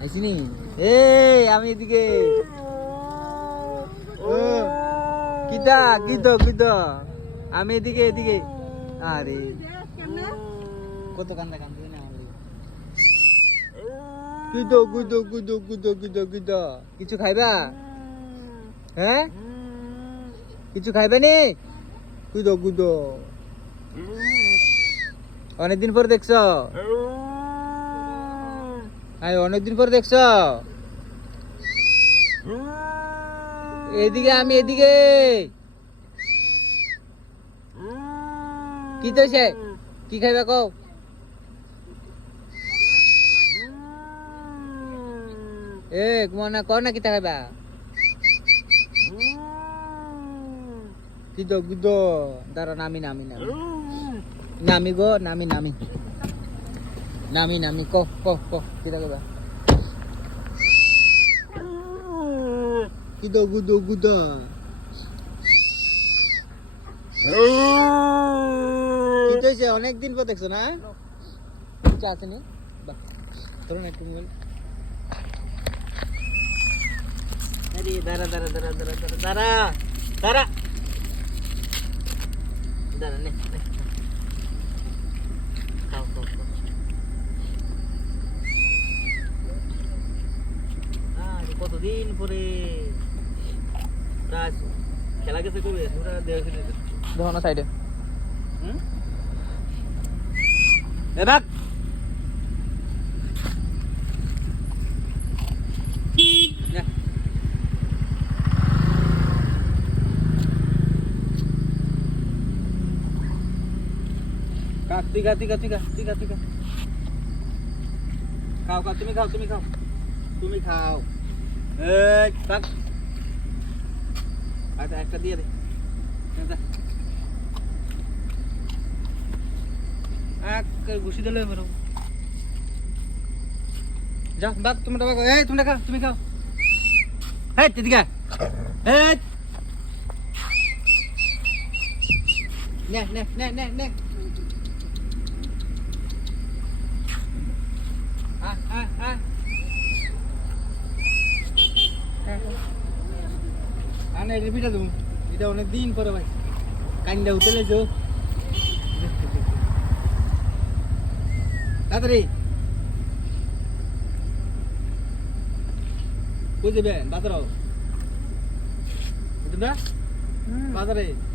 আইসিনি এই আমি এদিকে ও কিটা কিতো আমি এদিকে আরে কত কান্দা না কিতো কিছু খাইবা হ্যাঁ কিছু খাইবে নি কুদো অনেকদিন পর দেখছ অনেকদিন পর দেখছ এদিকে আমি এদিকে কি তো কি খাইবা কও কর না কিতা খাইবা গুদো দাঁড়া নামি গো নামি ক কিতা খাইবা গুদো অনেকদিন পর দেখছো না আছে নি ধরুন একটু মোবাইল আরে দাঁড়া নে খাও কতদিন পরে প্রায় খেলা গেছে কবে দেখো না সাইডে এবার ঠিক আছে খাও তুমি খাও এই থাক আচ্ছা একটা দিয়ে দে ঘুষি দিলে বেরো যা বাক তোমরা তুমি খাও এই দিদিকা এই নে আনে রিপিটা তুমি এটা অনেক দিন পরে ভাই কান্দা উঠলে যো তাড়াতাড়ি কই যাবে বাজারে তোমরা বাজারে